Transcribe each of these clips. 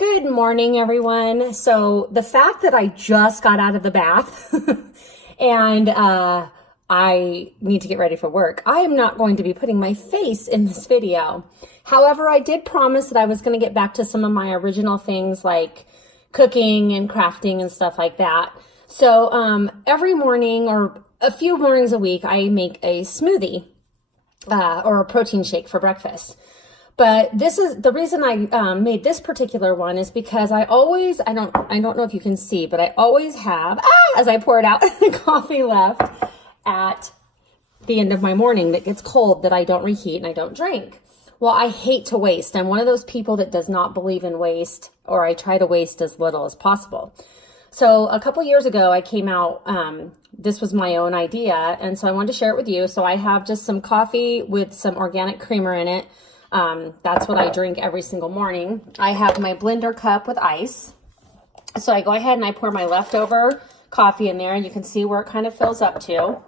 Good morning, everyone. So the fact that I just got out of the bath and I need to get ready for work, I am not going to be putting my face in this video. However, I did promise that I was going to get back to some of my original things like cooking and crafting and stuff like that. So every morning or a few mornings a week, I make a smoothie or a protein shake for breakfast. But this is the reason I made this particular one is because I don't know if you can see, but I always have, as I pour it out, coffee left at the end of my morning that gets cold that I don't reheat and I don't drink. Well, I hate to waste. I'm one of those people that does not believe in waste, or I try to waste as little as possible. So a couple years ago, I came out, this was my own idea, and so I wanted to share it with you. So I have just some coffee with some organic creamer in it. That's what I drink every single morning. I have my blender cup with ice. So I go ahead and I pour my leftover coffee in there, and you can see where it kind of fills up to.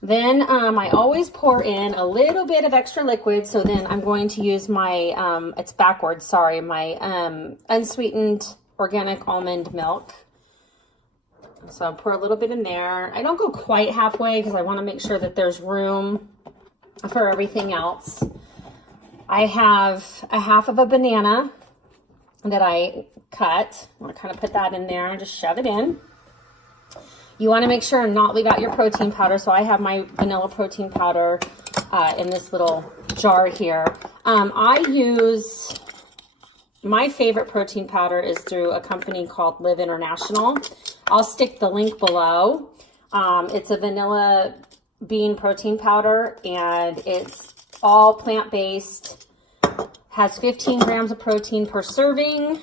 Then I always pour in a little bit of extra liquid. So then I'm going to use my, it's backwards, sorry, my unsweetened organic almond milk. So I'll pour a little bit in there. I don't go quite halfway because I want to make sure that there's room for everything else. I have a half of a banana that I cut. I'm going to kind of put that in there and just shove it in. You want to make sure and not leave out your protein powder. So I have my vanilla protein powder in this little jar here. My favorite protein powder is through a company called Live International. I'll stick the link below. It's a vanilla bean protein powder, and it's all plant-based, has 15 grams of protein per serving,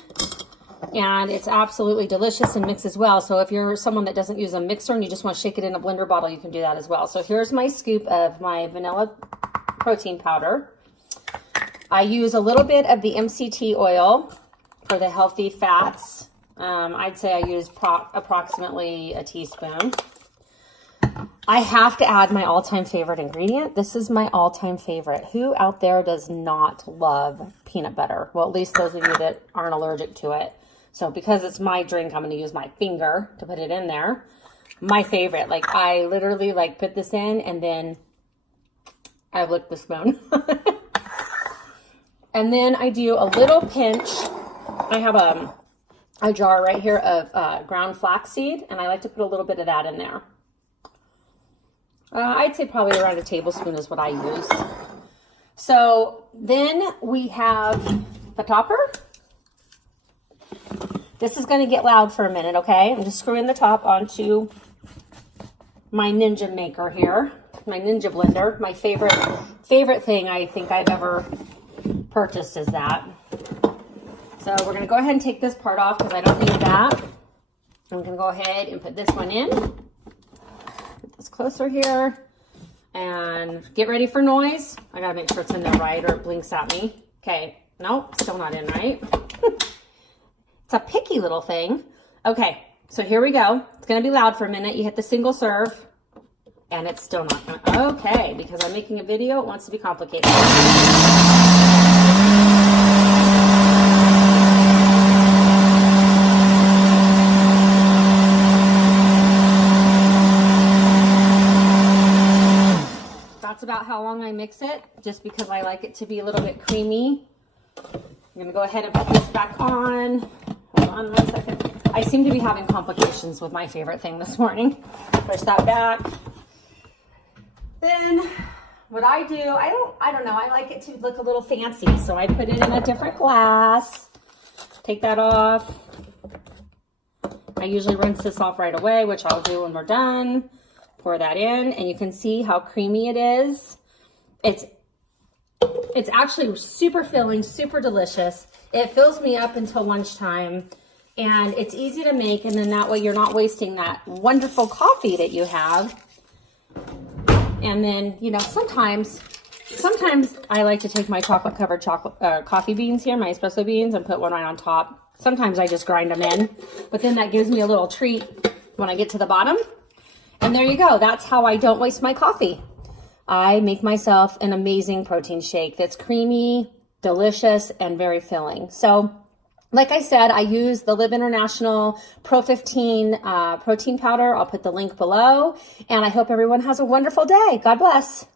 and it's absolutely delicious and mixes well. So if you're someone that doesn't use a mixer and you just want to shake it in a blender bottle, you can do that as well. So here's my scoop of my vanilla protein powder. I use a little bit of the MCT oil for the healthy fats. I'd say I use approximately a teaspoon. I have to add my all-time favorite ingredient. This is my all-time favorite. Who out there does not love peanut butter? Well, at least those of you that aren't allergic to it. So because it's my drink, I'm going to use my finger to put it in there. My favorite. Like, I literally put this in and then I lick the spoon. And then I do a little pinch. I have a jar right here of ground flaxseed, and I like to put a little bit of that in there. I'd say probably around a tablespoon is what I use. So then we have the topper. This is going to get loud for a minute, okay? I'm just screwing the top onto my Ninja maker here, my Ninja blender. My favorite thing I think I've ever purchased is that. So we're going to go ahead and take this part off because I don't need that. I'm going to go ahead and put this one in. Put this closer here. And get ready for noise. I got to make sure it's in there right or it blinks at me. Okay. Nope, still not in right. It's a picky little thing. Okay, so here we go. It's going to be loud for a minute. You hit the single serve. And it's still not going to. Okay, because I'm making a video, it wants to be complicated. That's about how long I mix it, just because I like it to be a little bit creamy. I'm going to go ahead and put this back on. Hold on 1 second. I seem to be having complications with my favorite thing this morning. Push that back. Then what I do, I don't know, I like it to look a little fancy. So I put it in a different glass. Take that off. I usually rinse this off right away, which I'll do when we're done. Pour that in, and you can see how creamy it is. It's actually super filling, super delicious. It fills me up until lunchtime, and it's easy to make, and then that way you're not wasting that wonderful coffee that you have. And then, you know, sometimes I like to take my chocolate-covered coffee beans here, my espresso beans, and put one right on top. Sometimes I just grind them in, but then that gives me a little treat when I get to the bottom. And there you go. That's how I don't waste my coffee. I make myself an amazing protein shake that's creamy, delicious, and very filling. So Like I said, I use the Live International Pro 15 protein powder. I'll put the link below. And I hope everyone has a wonderful day. God bless.